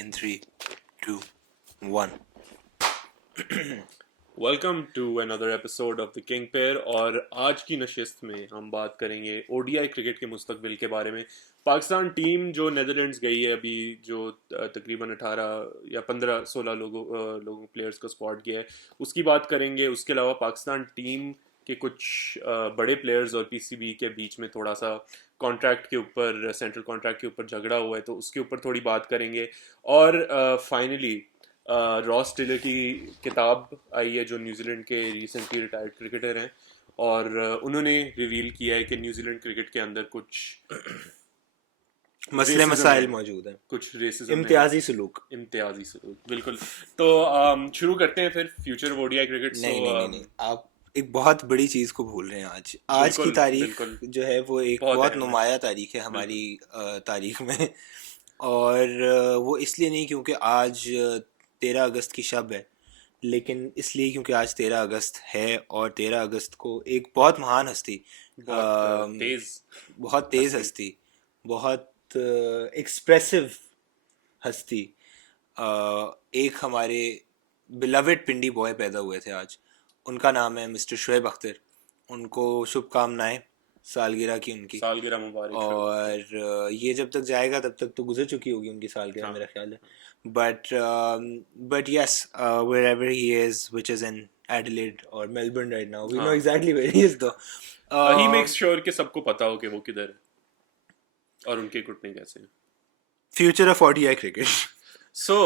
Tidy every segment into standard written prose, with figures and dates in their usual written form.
in 3, 2, 1. Welcome to another episode of the king pair. और आज की नशिस्त में हम बात करेंगे ओडीआई क्रिकेट के मुस्तकबिल के बारे में। पाकिस्तान टीम जो नेदरलैंड्स गई है अभी, जो तकरीबन 18 या 15-16 लोगों प्लेयर्स को स्पॉट किया है, उसकी बात करेंगे। उसके अलावा पाकिस्तान टीम के कुछ बड़े प्लेयर्स और पीसीबी के बीच में थोड़ा सा कॉन्ट्रैक्ट के ऊपर, सेंट्रल कॉन्ट्रैक्ट के ऊपर झगड़ा हुआ है, तो उसके ऊपर थोड़ी बात करेंगे। और फाइनली रॉस टेलर की किताब आई है, जो न्यूजीलैंड के रिसेंटली रिटायर्ड क्रिकेटर हैं, और उन्होंने रिवील किया है कि न्यूजीलैंड क्रिकेट के अंदर कुछ मसले रेसिज्म मसाइल है, मौजूद हैं, कुछ रेसिज्म है, इम्तियाजी सलूक। इम्तियाजी सलूक, बिल्कुल। तो शुरू करते हैं फिर फ्यूचर ऑफ ओडीआई क्रिकेट। नहीं नहीं नहीं नहीं, आप एक बहुत बड़ी चीज़ को भूल रहे हैं। आज की बिल्कुल तारीख बिल्कुल जो है वो एक बहुत बहुत अहम है। नुमाया तारीख है बिल्कुल हमारी तारीख में। और वो इसलिए नहीं क्योंकि आज 13 अगस्त की शब है, लेकिन इसलिए क्योंकि आज 13 अगस्त है और 13 अगस्त को एक बहुत महान हस्ती, बहुत अम, तेज बहुत तेज़ हस्ती। हस्ती, बहुत एक्सप्रेसिव हस्ती, एक हमारे बिलवेड पिंडी बॉय पैदा हुए थे आज। उनका नाम है मिस्टर शुएब अख्तर। उनको शुभकामनाएं सालगिरह की उनकी। सालगिरह मुबारक शुभ अख्तर। और ये जब तक जाएगा तब तक तो गुजर चुकी होगी उनकी सालगिरह, हाँ मेरा ख्याल है। But yes, wherever he is, which is in Adelaide or Melbourne right now, we know हाँ, exactly where he is though. He um, makes sure कि सबको पता हो कि वो किधर है और उनके घुटने कैसे हैं। future of ODI cricket. सो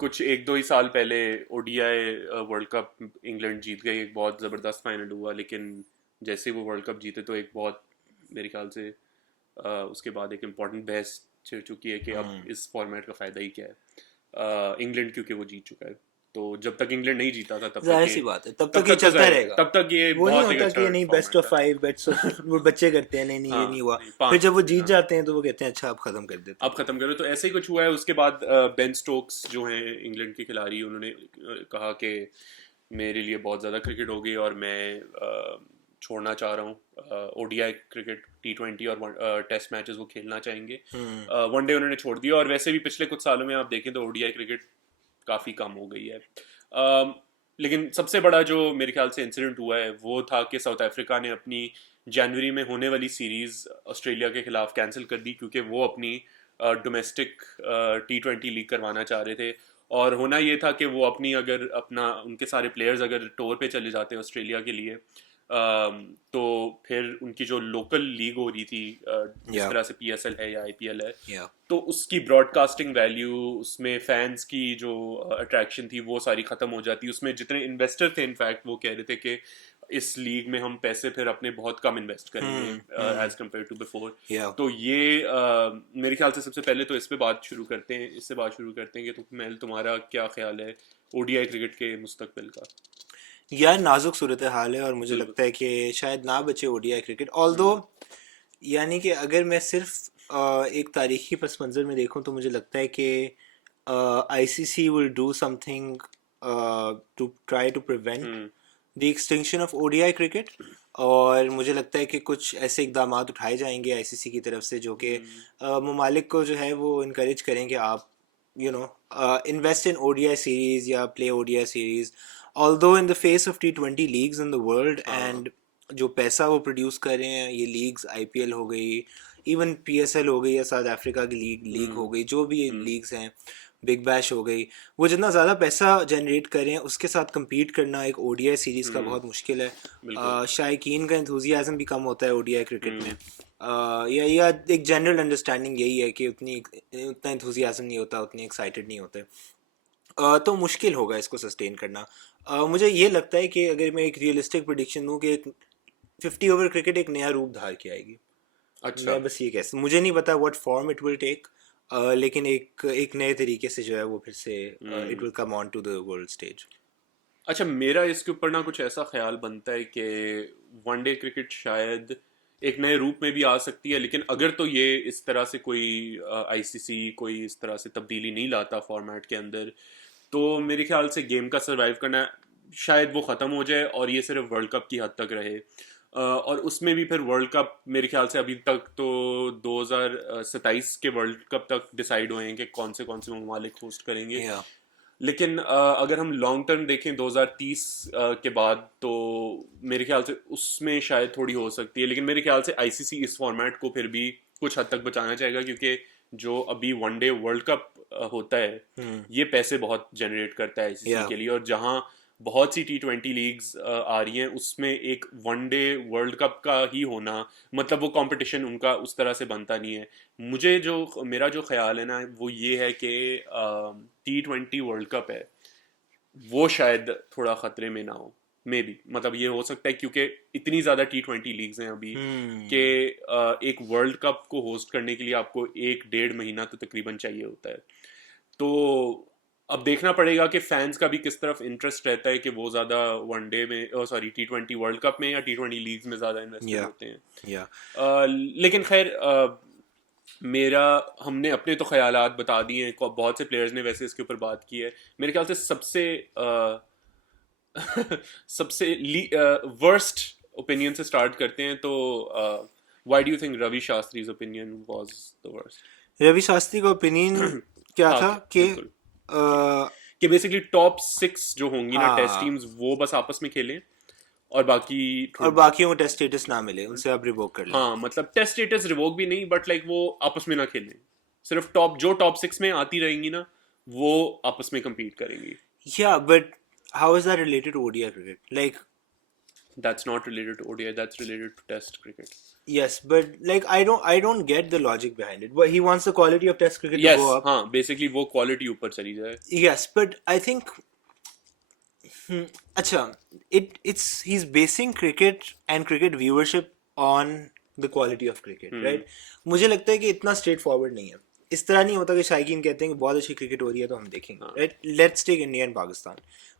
कुछ एक दो ही साल पहले ओडीआई वर्ल्ड कप इंग्लैंड जीत गई, एक बहुत ज़बरदस्त फाइनल हुआ, लेकिन जैसे ही वो वर्ल्ड कप जीते तो एक बहुत, मेरे ख्याल से उसके बाद एक इम्पॉर्टेंट बहस छिड़ चुकी है कि अब इस फॉर्मेट का फ़ायदा ही क्या है। इंग्लैंड क्योंकि वो जीत चुका है, तो जब तक इंग्लैंड नहीं जीता था जाहिर सी बात है, तब तक ये चलता रहेगा। तब तक ये वो नहीं बहुत एक होता कि अच्छा नहीं, बेस्ट फॉर्मेट ऑफ था। 5, बेस्ट ऑफ वो बच्चे करते हैं, नहीं नहीं ये हाँ, नहीं हुआ। नहीं, फिर पाँच जब वो होते जीत हाँ। जाते हैं तो वो कहते हैं अच्छा अब खत्म कर देते अब हैं। खत्म करो, तो ऐसे ही कुछ हुआ है। उसके बाद बेन स्टोक्स जो हैं इंग्लैंड के खिलाड़ी, उन्होंने कहा कि मेरे लिए बहुत ज़्यादा क्रिकेट हो गई और मैं छोड़ना चाह रहा हूँ ओडीआई क्रिकेट। T20 और टेस्ट मैचेस वो खेलना चाहेंगे। वनडे उन्होंने छोड़ दिया, और वैसे भी पिछले कुछ सालों में आप देखें तो ओडीआई क्रिकेट काफ़ी कम हो गई है। लेकिन सबसे बड़ा जो मेरे ख्याल से इंसिडेंट हुआ है वो था कि साउथ अफ्रीका ने अपनी जनवरी में होने वाली सीरीज़ ऑस्ट्रेलिया के खिलाफ कैंसिल कर दी, क्योंकि वो अपनी डोमेस्टिक T20 लीग करवाना चाह रहे थे। और होना ये था कि वो अपनी, अगर अपना उनके सारे प्लेयर्स अगर टूर पे चले जाते हैं ऑस्ट्रेलिया के लिए, तो फिर उनकी जो लोकल लीग हो रही थी, जिस या तरह से पीएसएल है या आईपीएल है, या तो उसकी ब्रॉडकास्टिंग वैल्यू, उसमें फैंस की जो अट्रैक्शन थी वो सारी ख़त्म हो जाती। उसमें जितने इन्वेस्टर थे, इनफैक्ट वो कह रहे थे कि इस लीग में हम पैसे फिर अपने बहुत कम इन्वेस्ट करेंगे एज कम्पेयर टू बिफोर। या तो ये मेरे ख्याल से सबसे पहले तो इस पे बात शुरू करते हैं, इससे बात शुरू करते हैं कि तुम्हें, तुम्हारा क्या ख्याल है ओडीआई क्रिकेट के मुस्तकबिल का। यार नाजुक सूरत हाल है और मुझे बिल्कुल। लगता है कि शायद ना बचे ओडीआई क्रिकेट। ऑल्दो यानी कि अगर मैं सिर्फ एक तारीखी पस मंज़र में देखूं तो मुझे लगता है कि ICC will do something to try to prevent hmm the extinction of ODI cricket. और मुझे लगता है कि कुछ ऐसे इकदाम उठाए जाएंगे आईसीसी की तरफ से जो कि ममालिक को जो है वो इनक्रेज करें कि आप invest in ODI series या play ODI series. Although in the face of T20 leagues in the world हाँ and जो पैसा वो प्रोड्यूस कर रहे हैं, ये लीग्स आईपीएल हो गई, इवन पीएसएल हो गई या साउथ अफ्रीका की लीग हो गई, जो भी ये लीग्स हैं, बिग बैश हो गई, वो जितना ज़्यादा पैसा जनरेट कर रहे हैं उसके साथ compete करना एक ओडीआई सीरीज़ का बहुत मुश्किल है। बिल्कुल। शायकीन का इंथुजियाज़म भी कम होता है ओडीआई क्रिकेट में। या एक जनरल अंडरस्टैंडिंग यही है कि उतना इंथुजियाज़म नहीं होता, उतनी एक्साइटेड नहीं होते। तो मुश्किल होगा इसको सस्टेन करना। मुझे ये लगता है कि अगर मैं एक रियलिस्टिक प्रेडिक्शन दूँ कि एक 50 ओवर क्रिकेट एक नया रूप धार के आएगी। अच्छा मैं बस ये कह, मुझे नहीं पता what form it will take, लेकिन एक नए तरीके से जो है वो फिर से it will come on to the world stage. अच्छा, मेरा इसके ऊपर ना कुछ ऐसा ख्याल बनता है कि वनडे क्रिकेट शायद एक नए रूप में भी आ सकती है, लेकिन अगर तो ये इस तरह से कोई आईसीसी कोई इस तरह से तब्दीली नहीं लाता फॉर्मेट के अंदर, तो मेरे ख्याल से गेम का सरवाइव करना शायद वो ख़त्म हो जाए और ये सिर्फ वर्ल्ड कप की हद तक रहे। और उसमें भी फिर वर्ल्ड कप मेरे ख्याल से अभी तक तो 2027 के वर्ल्ड कप तक डिसाइड हुए हैं कि कौन से ममालिक होस्ट करेंगे। या लेकिन अगर हम लॉन्ग टर्म देखें 2030 के बाद, तो मेरे ख्याल से उसमें शायद थोड़ी हो सकती है, लेकिन मेरे ख्याल से आईसीसी इस फॉर्मेट को फिर भी कुछ हद तक बचाना चाहेगा, क्योंकि जो अभी वनडे वर्ल्ड कप होता है ये पैसे बहुत जनरेट करता है आईसीसी या के लिए, और जहां बहुत सी T20 लीग्स आ रही हैं उसमें एक वनडे वर्ल्ड कप का ही होना, मतलब वो कंपटीशन उनका उस तरह से बनता नहीं है। मेरा जो ख्याल है ना वो ये है कि T20 वर्ल्ड कप है वो शायद थोड़ा खतरे में ना हो, मे बी, मतलब ये हो सकता है क्योंकि इतनी ज्यादा T20 लीग्स हैं अभी कि एक वर्ल्ड कप को होस्ट करने के लिए आपको 1-1.5 महीना तो तकरीबन चाहिए होता है। तो अब देखना पड़ेगा कि फैंस का भी किस तरफ इंटरेस्ट रहता है कि वो ज्यादा वनडे में, सॉरी, T20 वर्ल्ड कप में या T20 लीग्स में ज्यादा इन्वेस्टेड या होते हैं। या लेकिन खैर, मेरा हमने अपने तो ख्यालात बता दिए हैं, बहुत से प्लेयर्स ने वैसे इसके ऊपर बात की है। मेरे ख्याल से सबसे सबसे वर्स्ट ओपिनियन से स्टार्ट करते हैं, तो why do you think Ravi Shastri's opinion was the worst? Ravi Shastri का ओपिनियन क्या हाँ, था कि बिल्कुल, कि बेसिकली टॉप 6 जो होंगी ना टेस्ट हाँ, टीम्स वो बस आपस में खेलें, और बाकी और थोड़ा, बाकियों को टेस्ट स्टेटस ना मिले, उनसे आप रिवोक कर लें। हाँ, मतलब टेस्ट स्टेटस रिवोक भी नहीं, बट लाइक वो आपस में ना खेलें, सिर्फ टॉप 6 में आती रहेंगी ना वो आपस में compete करेंगी। Yeah, but how is that related to ODI cricket? Like, That's not related to ODI, that's related to test cricket. yes, but like I don't get the logic behind it. But he wants the quality of Test cricket to Yes, go up. हाँ, basically वो quality ऊपर चली जाए। Yes, but I think, अच्छा, it's he's basing cricket and cricket viewership on the quality of cricket, right? मुझे लगता है कि इतना स्ट्रेट फॉरवर्ड नहीं है। इस तरह नहीं होता कि शायकीन कहते हैं कि बहुत अच्छी क्रिकेट हो रही है तो हम देखेंगे, right? Let's take India and Pakistan.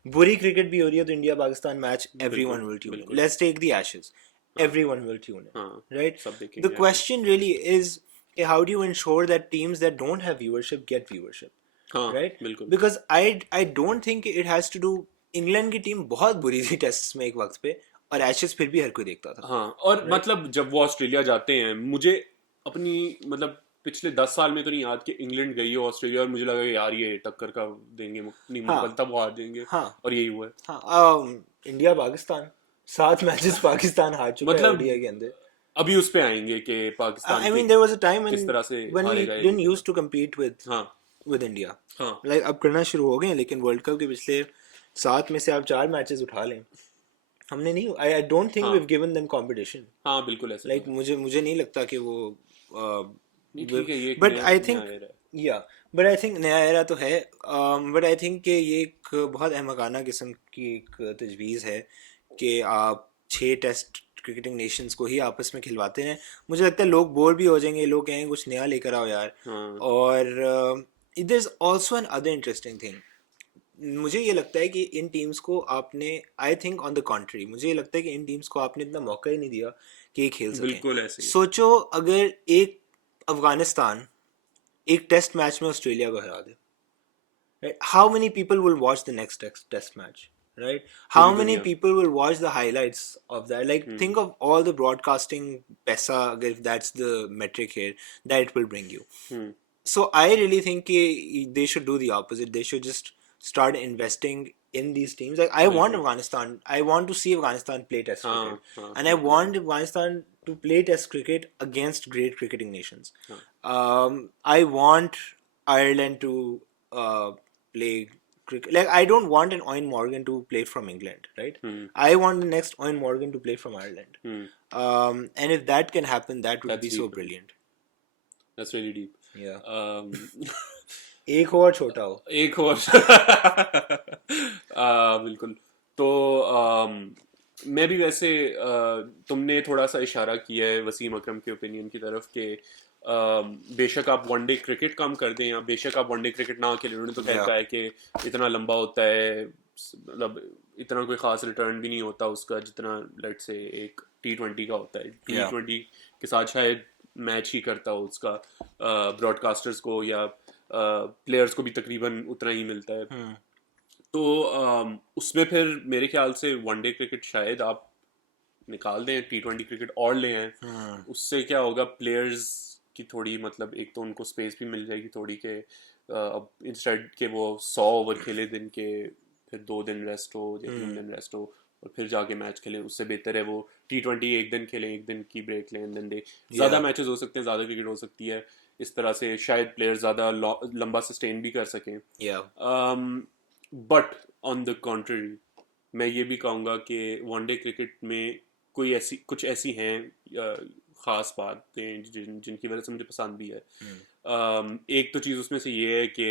बुरी क्रिकेट भी हो रही है तो India Pakistan match everyone will tune in. बिल्कुल, let's take the Ashes, everyone will tune in, हाँ, right? सब The देखेंगे। question really is, how do you ensure that teams that don't have viewership get viewership, हाँ, right? बिल्कुल, Because I don't think it has to do. England की team बहुत बुरी थी test में एक वक्त पे, और एशेज फिर भी हर कोई देखता था, हाँ, और right? मतलब जब वो ऑस्ट्रेलिया जाते हैं, मुझे अपनी मतलब पिछले 10 साल में तो नहीं याद कि इंग्लैंड गई हो ऑस्ट्रेलिया और मुझे लगा कि यार ये टक्कर का देंगे, नहीं हाँ, मुकम्मल, तब वो हार जाएंगे, हाँ, और यही हुआ है। हाँ। इंडिया पाकिस्तान 7 मैचेस पाकिस्तान हार चुका है मतलब ओडीआई के अंदर। अभी उस पे आएंगे कि पाकिस्तान I के mean, there was a time किस तरह से when we हारेगा ये didn't मुल्क। used to compete हाँ, with India. हाँ, Like अब करना शुरू हो गए हैं, लेकिन वर्ल्ड कप के पिछले 7 में से आप 4 मैचेस उठा लें, हमने नहीं। I don't think हाँ, we've given them competition. हाँ, बिल्कुल ऐसा Like तो है। मुझे नहीं लगता कि वो नहीं, ठीक है, ये एक बट नया आई नया थिंक, era है। या बट आई थिंक नया एरा तो है, बट आई थिंक कि ये एक बहुत अहमकाना किस्म की एक तजवीज़ है कि आप 6 टेस्ट क्रिकेटिंग नेशंस को ही आपस में खिलवाते हैं। मुझे लगता है लोग बोर भी हो जाएंगे, लोग कहेंगे कुछ नया लेकर आओ यार। हाँ, और there is also another interesting thing. मुझे ये लगता है कि इन टीम्स को आपने, I think on the contrary, मुझे ये लगता है कि इन टीम्स को आपने इतना मौका ही नहीं दिया कि ये खेल सकें। बिल्कुल ऐसे ही। सोचो अगर एक अफगानिस्तान एक टेस्ट मैच में ऑस्ट्रेलिया को हरा दे, right? How many people will watch the next test match, right? How पूरी many दुनिया। people will watch the highlights of that? Like, think of all the broadcasting paisa, if that's the metric here, that it will bring you. So I really think they should do the opposite. They should just start investing in these teams. Like, I want बिल्कुल, Afghanistan. I want to see Afghanistan play test हाँ, cricket, हाँ, and I want Afghanistan to play test cricket against great cricketing nations. I want Ireland to play cricket. Like, I don't want an Owen Morgan to play from England, right? I want the next Owen Morgan to play from Ireland. And if that can happen, that would That's be so deep. brilliant. That's really deep. Yeah. एक हो और छोटा हो। एक और बिल्कुल। तो मैं भी वैसे, तुमने थोड़ा सा इशारा किया है वसीम अकरम के ओपिनियन की तरफ कि बेशक आप वनडे क्रिकेट कम कर दें या बेशक आप वनडे क्रिकेट ना खेलें, उन्होंने तो कहता है कि इतना लंबा होता है, मतलब इतना कोई ख़ास रिटर्न भी नहीं होता उसका जितना लेट से एक T20 का होता है। T20 के साथ शायद मैच ही करता हो उसका, ब्रॉडकास्टर्स को या प्लेयर्स को भी तकरीबन उतना ही मिलता है। तो उसमें फिर मेरे ख्याल से वनडे क्रिकेट शायद आप निकाल दें, T20 क्रिकेट और ले आएं, उससे क्या होगा, प्लेयर्स की थोड़ी मतलब एक तो उनको स्पेस भी मिल जाएगी थोड़ी के अब इंस्टेड के वो 100 ओवर खेले दिन के, फिर 2 दिन रेस्ट हो या 3 दिन रेस्ट हो और फिर जाके मैच खेलें, उससे बेहतर है वो T20 एक दिन खेलें, एक दिन की ब्रेक लें, दिन दे ज़्यादा या मैचेस हो सकते हैं, ज़्यादा क्रिकेट हो सकती है, इस तरह से शायद प्लेयर ज़्यादा लंबा सस्टेन भी कर सकें। या बट ऑन द कॉन्ट्ररी मैं ये भी कहूँगा कि वनडे क्रिकेट में कोई ऐसी कुछ ऐसी हैं ख़ास बातें जिनकी वजह से मुझे पसंद भी है। एक तो चीज़ उसमें से ये है कि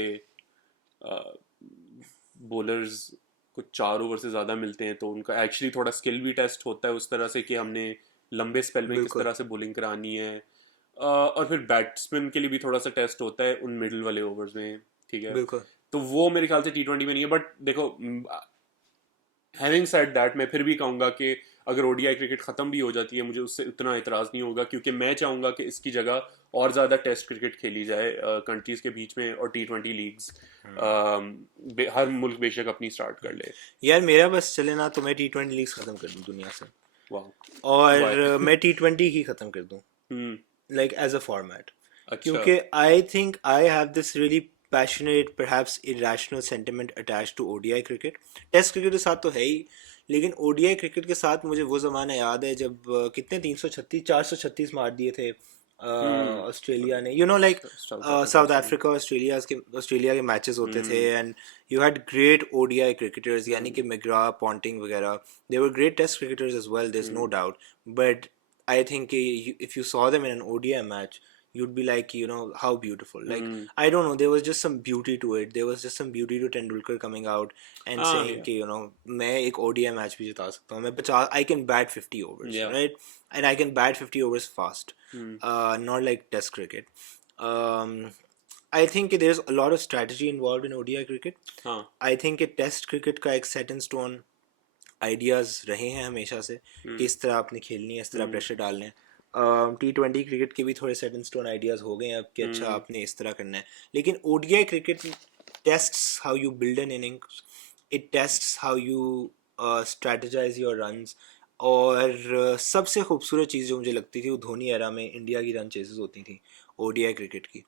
बॉलर्स को 4 ओवर से ज़्यादा मिलते हैं, तो उनका एक्चुअली थोड़ा स्किल भी टेस्ट होता है उस तरह से कि हमने लंबे स्पेल में किस बिल्कुल तरह से बॉलिंग करानी है। और फिर बैट्समैन के लिए भी थोड़ा सा टेस्ट होता है उन मिडिल वाले ओवर्स में, ठीक है। बिल्कुल तो वो मेरे ख्याल से T20 में नहीं है, बट देखो हैविंग सेड दैट मैं फिर भी कहूँगा कि अगर ओडीआई क्रिकेट ख़त्म भी हो जाती है मुझे उससे उतना एतराज़ नहीं होगा, क्योंकि मैं चाहूँगा कि इसकी जगह और ज़्यादा टेस्ट क्रिकेट खेली जाए कंट्रीज़ के बीच में, और T20 लीग्स हर मुल्क बेशक अपनी स्टार्ट कर ले। यार, मेरा बस चले ना तो मैं T20 लीग्स खत्म कर दूं दुनिया से, वाह। वाह। और मैं T20 ही खत्म कर दूं, हम्म। like as a format, अच्छा। क्योंकि I think I have this really passionate, perhaps irrational sentiment attached to ODI cricket. Test cricket के साथ तो है ही, लेकिन ODI क्रिकेट के साथ मुझे वो ज़माना याद है जब कितने 336 436 मार दिए थे हम्म। ऑस्ट्रेलिया ने, you know, like South Africa South से। अफ्रीका ऑस्ट्रेलिया के मैचेस होते थे, and you had great ODI cricketers, यानी कि मैग्रा, पॉन्टिंग वगैरह, they were great test cricketers as well, there is no doubt, but I think if you saw them in an ODI match, you'd be like, you know, how beautiful. Like, I don't know, there was just some beauty to it. There was just some beauty to Tendulkar coming out and हाँ saying, या कि, you know, मैं एक ODI match भी जिता सकता हूँ. मैं 50, I can bat 50 overs, या right? And I can bat 50 overs fast. Not like Test cricket. Um, I think there's a lot of strategy involved in ODI cricket. हाँ। I think Test cricket का एक set in stone ideas रहे हैं हमेशा से कि इस तरह आपने खेलनी है, इस तरह प्रेशर डालना है. T20 क्रिकेट के भी थोड़े सेट इन स्टोन आइडियाज़ हो गए हैं अब कि अच्छा आपने इस तरह करना है, लेकिन ODI cricket tests how you build an innings, it tests how you strategise your runs, और सबसे खूबसूरत चीज़ जो मुझे लगती थी वो धोनी एरा में इंडिया की रन चेसेस होती थी ODI क्रिकेट की,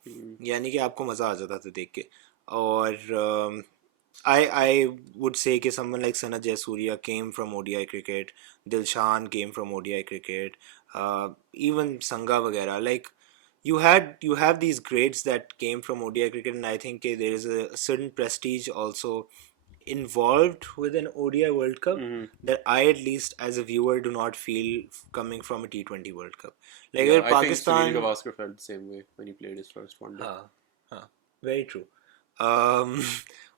यानी कि आपको मज़ा आ जाता था देख के. और I would say कि someone like Sanat Jayasuriya came from ODI cricket, Dilshan came from ODI cricket, even Sangha वगैरह, like you have these greats that came from ODI cricket, and I think there is a certain prestige also involved with an ODI World Cup that I, at least as a viewer, do not feel coming from a T20 World Cup. Like Yeah, अगर I think Sunil Pakistan, Gavaskar felt the same way when he played his first one day. हाँ हाँ, very true.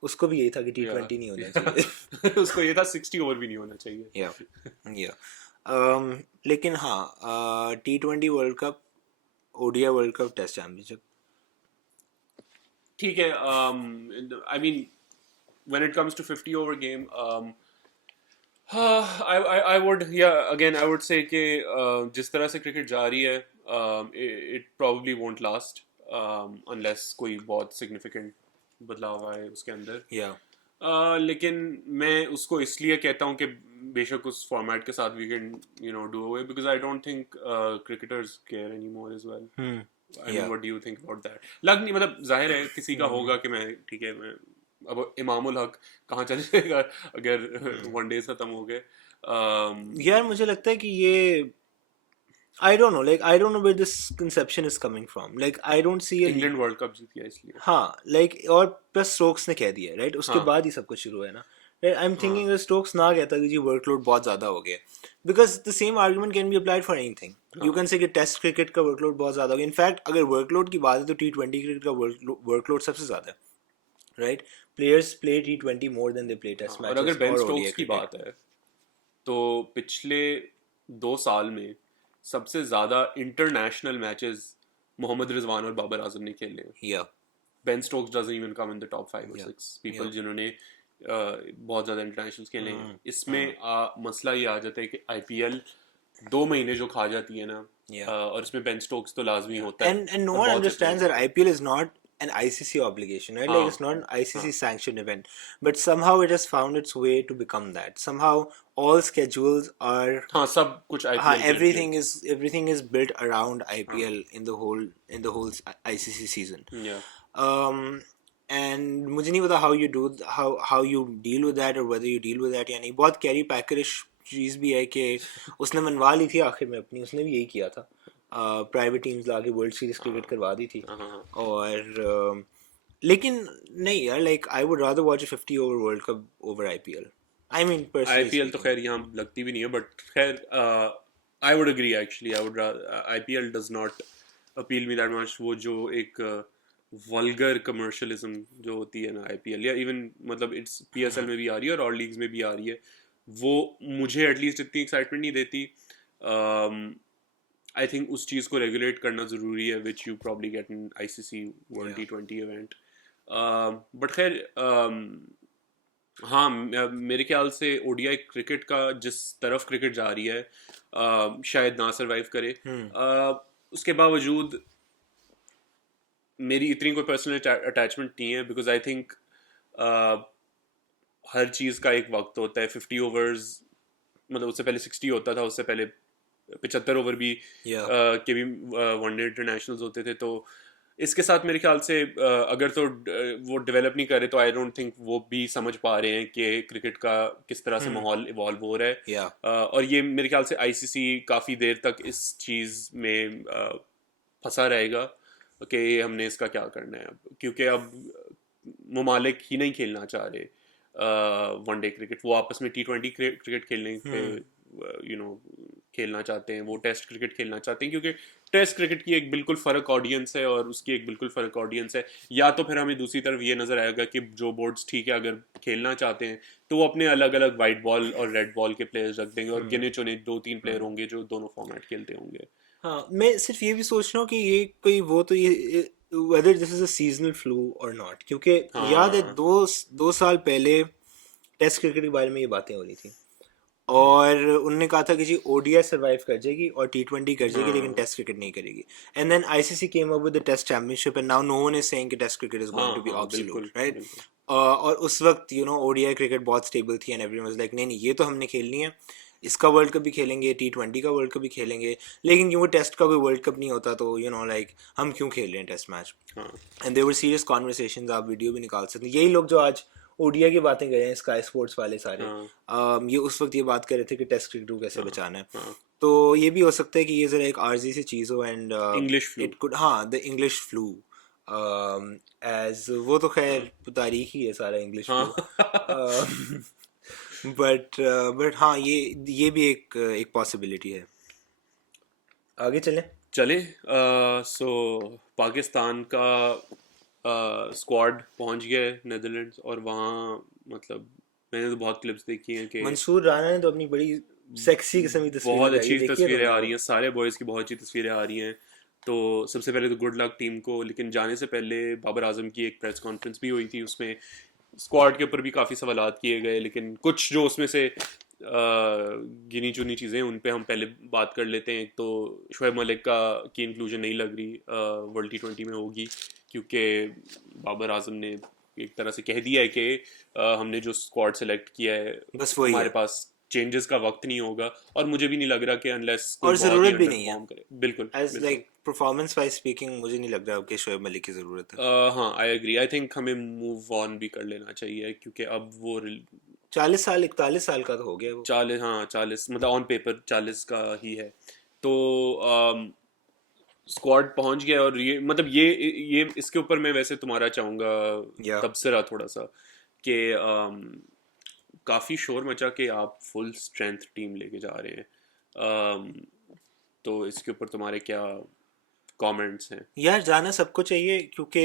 उसको भी यही था कि T20 नहीं होना चाहिए. उसको ये था 60 ओवर भी नहीं होना चाहिए. या लेकिन हाँ, T20 world cup, ODI world cup, test championship, ठीक है. I mean, when it comes to 50 over game, I would, yeah, again I would say कि जिस तरह से क्रिकेट जा रही है, it probably won't last unless कोई बहुत significant बदलाव आए उसके अंदर. या लेकिन मैं उसको इसलिए कहता हूँ कि बेशक उस फॉर्मेट के साथ we can do away, because I don't think cricketers care anymore as well. I mean, what do you think about that? लग नहीं, मतलब जाहिर है किसी का होगा कि मैं, ठीक है, मैं अब इमामुल हक कहाँ चले जाएगा अगर वनडे खत्म हो गए. यार मुझे लगता है कि ये I don't know, like I don't know where this conception is coming from. Like I don't see a England World Cup जीत गया इसलिए. हाँ, like, और प्लस स्टोक्स ने कह दिया, राइट, उसके हाँ. बाद ही सब कुछ शुरू है ना. आई एम थिंकिंग स्टोक्स ना कहता कि जी वर्कलोड बहुत ज़्यादा हो गया, because the same argument can be applied for anything. You can say कि टेस्ट क्रिकेट का वर्कलोड बहुत ज़्यादा हो गया. इनफैक्ट अगर वर्कलोड की बात है तो T20 क्रिकेट का वर्कलोड सबसे ज़्यादा है, right. Players play T20 more than they play test और मैचेस. अगर बेन स्टोक्स की बात है तो पिछले 2 साल में सबसे ज़्यादा इंटरनेशनल मैचेस मोहम्मद रिजवान और बाबर आजम ने खेले हैं. या Ben Stokes doesn't even come in the top 5 or 6 people जिन्होंने बहुत ज़्यादा इंटरनेशनल्स खेले हैं. इसमें मसला ये आ जाता है कि IPL 2 महीने जो खा जाती है ना, और इसमें बेन स्टोक्स तो लाजमी होता है. and no one understands that IPL is not an ICC obligation, right? Like हाँ it's not an हाँ ICC sanctioned event, but somehow it has found its way to become that. Somehow all schedules are, हाँ, सब कुछ IPL के everything influence. is built around हाँ, IPL in the whole ICC season. yeah. um and मुझे नहीं पता how you deal with that, or whether you deal with that या नहीं. बहुत कैरी पैकरिश चीज़ भी है कि उसने मनवा ली थी आखिर में अपनी, उसने भी यही किया था, प्राइवेट टीम्स लाके वर्ल्ड सीरीज क्रिकेट करवा दी थी. हाँ हाँ और लेकिन नहीं यार, like I would rather watch 50 over world cup over IPL. I mean personally IPL तो स्पीकिंग. खैर यहाँ लगती भी नहीं है, बट खैर I would agree actually. IPL does not appeal me that much. वो जो एक वल्गर कमर्शियलिज्म जो होती है ना IPL, या इवन मतलब इट्स PSL में भी आ रही है और और लीग्स में भी आ रही है, वो मुझे एटलीस्ट इतनी एक्साइटमेंट नहीं देती. आई थिंक उस चीज़ को रेगुलेट करना ज़रूरी है, which you probably get in ICC world T20 event. But खैर हाँ, मेरे ख्याल से ODI क्रिकेट का जिस तरफ क्रिकेट जा रही है शायद ना सरवाइव करे. उसके बावजूद मेरी इतनी कोई पर्सनल अटैचमेंट नहीं है, बिकॉज आई थिंक हर चीज़ का एक वक्त होता है. 50 ओवर्स मतलब उससे पहले 60 होता था, उससे पहले 75 ओवर भी Yeah. के भी वनडे इंटरनेशनल्स होते थे. तो इसके साथ मेरे ख्याल से अगर तो वो डेवलप नहीं करे, तो आई डोंट थिंक वो भी समझ पा रहे हैं कि क्रिकेट का किस तरह से माहौल इवॉल्व हो रहा है. Yeah. और ये मेरे ख्याल से ICC काफ़ी देर तक इस चीज़ में फंसा रहेगा कि हमने इसका क्या करना है अब, क्योंकि अब ममालिक ही नहीं खेलना चाह रहे वनडे क्रिकेट. वो आपस में T20 क्रिकेट खेलने पे खेलना चाहते हैं, वो टेस्ट क्रिकेट खेलना चाहते हैं, क्योंकि टेस्ट क्रिकेट की एक बिल्कुल फ़र्क ऑडियंस है और उसकी एक बिल्कुल फ़र्क ऑडियंस है. या तो फिर हमें दूसरी तरफ ये नज़र आएगा कि जो बोर्ड्स ठीक है अगर खेलना चाहते हैं तो वो अपने अलग अलग वाइट बॉल और रेड बॉल के प्लेयर्स रख देंगे, और गिने चुने 2-3 प्लेयर होंगे जो दोनों फॉर्मेट खेलते होंगे. हाँ, मैं सिर्फ ये भी सोच रहा हूँ कि ये कोई वो तो ये whether this is a seasonal flu और नॉट, क्योंकि याद है हाँ. दो साल पहले टेस्ट क्रिकेट के बारे में ये बातें हो रही थी, और उनने कहा था कि जी ODI सरवाइव कर जाएगी और T20 कर जाएगी, लेकिन हाँ. टेस्ट क्रिकेट नहीं करेगी. And then ICC came up with the test championship, and now no one is saying कि टेस्ट क्रिकेट इज हाँ गोइंग टू बी हाँ ऑब्सोल्यूट, बिल्कुल राइट. बिल्कुल. और उस वक्त ODI क्रिकेट बहुत स्टेबल थी, एंड एवरीवन वाज लाइक नहीं नहीं, ये तो हमने खेलनी है, इसका वर्ल्ड कप भी खेलेंगे, T20 का वर्ल्ड कप भी खेलेंगे. लेकिन क्योंकि टेस्ट का कोई वर्ल्ड कप नहीं होता, तो लाइक हम क्यों खेल रहे हैं टेस्ट मैच. हाँ and there were serious conversations, आप वीडियो भी निकाल सकते हैं. यही लोग जो आज ODI की बातें कर रहे हैं, स्काई स्पोर्ट्स वाले सारे, हाँ ये उस वक्त ये बात कर रहे थे कि टेस्ट क्रिकेट को कैसे बचाना है. हाँ. तो ये भी हो सकता है कि ये ज़रा एक आर्जी सी चीज़ हो, and English flu. It could, हाँ, द इंग्लिश फ्लू. एज वो तो खैर तारीख ही है सारा इंग्लिश हाँ. फ्लू. बट हाँ, ये भी एक पॉसिबिलिटी है. आगे चलें. चले. सो पाकिस्तान का स्क्वाड पहुंच गया है नेदरलैंड्स, और वहाँ मतलब मैंने तो बहुत क्लिप्स देखी हैं कि मंसूर राना ने तो अपनी बड़ी सेक्सी किस्म की तस्वीरें बहुत लगाई अच्छी है, देखी है तस्वीरें तुमने आ वो? रही हैं, सारे बॉयज़ की बहुत अच्छी तस्वीरें आ रही हैं. तो सबसे पहले तो गुड लक टीम को. लेकिन जाने से पहले बाबर आजम की एक प्रेस कॉन्फ्रेंस भी हुई थी, उसमें स्क्वाड के ऊपर भी काफ़ी सवालात किए गए, लेकिन कुछ जो उसमें से गिनी चुनी चीज़ें उन पे हम पहले बात कर लेते हैं. एक तो शोएब मलिक की इंक्लूजन नहीं लग रही वर्ल्ड T20 में होगी, क्योंकि बाबर आजम ने एक तरह से कह दिया है कि हमने जो स्क्वाड सेलेक्ट किया है बस वही हमारे है, पास चेंजेस का वक्त नहीं होगा, और मुझे भी नहीं लग रहा कि अनलेस कोई और बहुत ही ज़रूरत भी अंडर नहीं है. परफॉर्म करे. बिल्कुल एज बिल्कुल. लाइक परफॉर्मेंस वाइज स्पीकिंग, मुझे नहीं लग रहा कि शोएब मलिक की ज़रूरत है. हाँ, आई एग्री. आई थिंक हमें मूव ऑन भी कर लेना चाहिए, क्योंकि अब वो 41 साल का तो हो गया वो. 40, हाँ 40 मतलब ऑन पेपर 40 का ही है. तो स्क्वाड पहुंच गया, और ये मतलब ये इसके ऊपर मैं वैसे तुम्हारा चाहूँगा या तबसरा थोड़ा सा, कि काफ़ी शोर मचा कि आप फुल स्ट्रेंथ टीम लेके जा रहे हैं. um, तो इसके ऊपर तुम्हारे क्या कमेंट्स हैं? यार, जाना सबको चाहिए, क्योंकि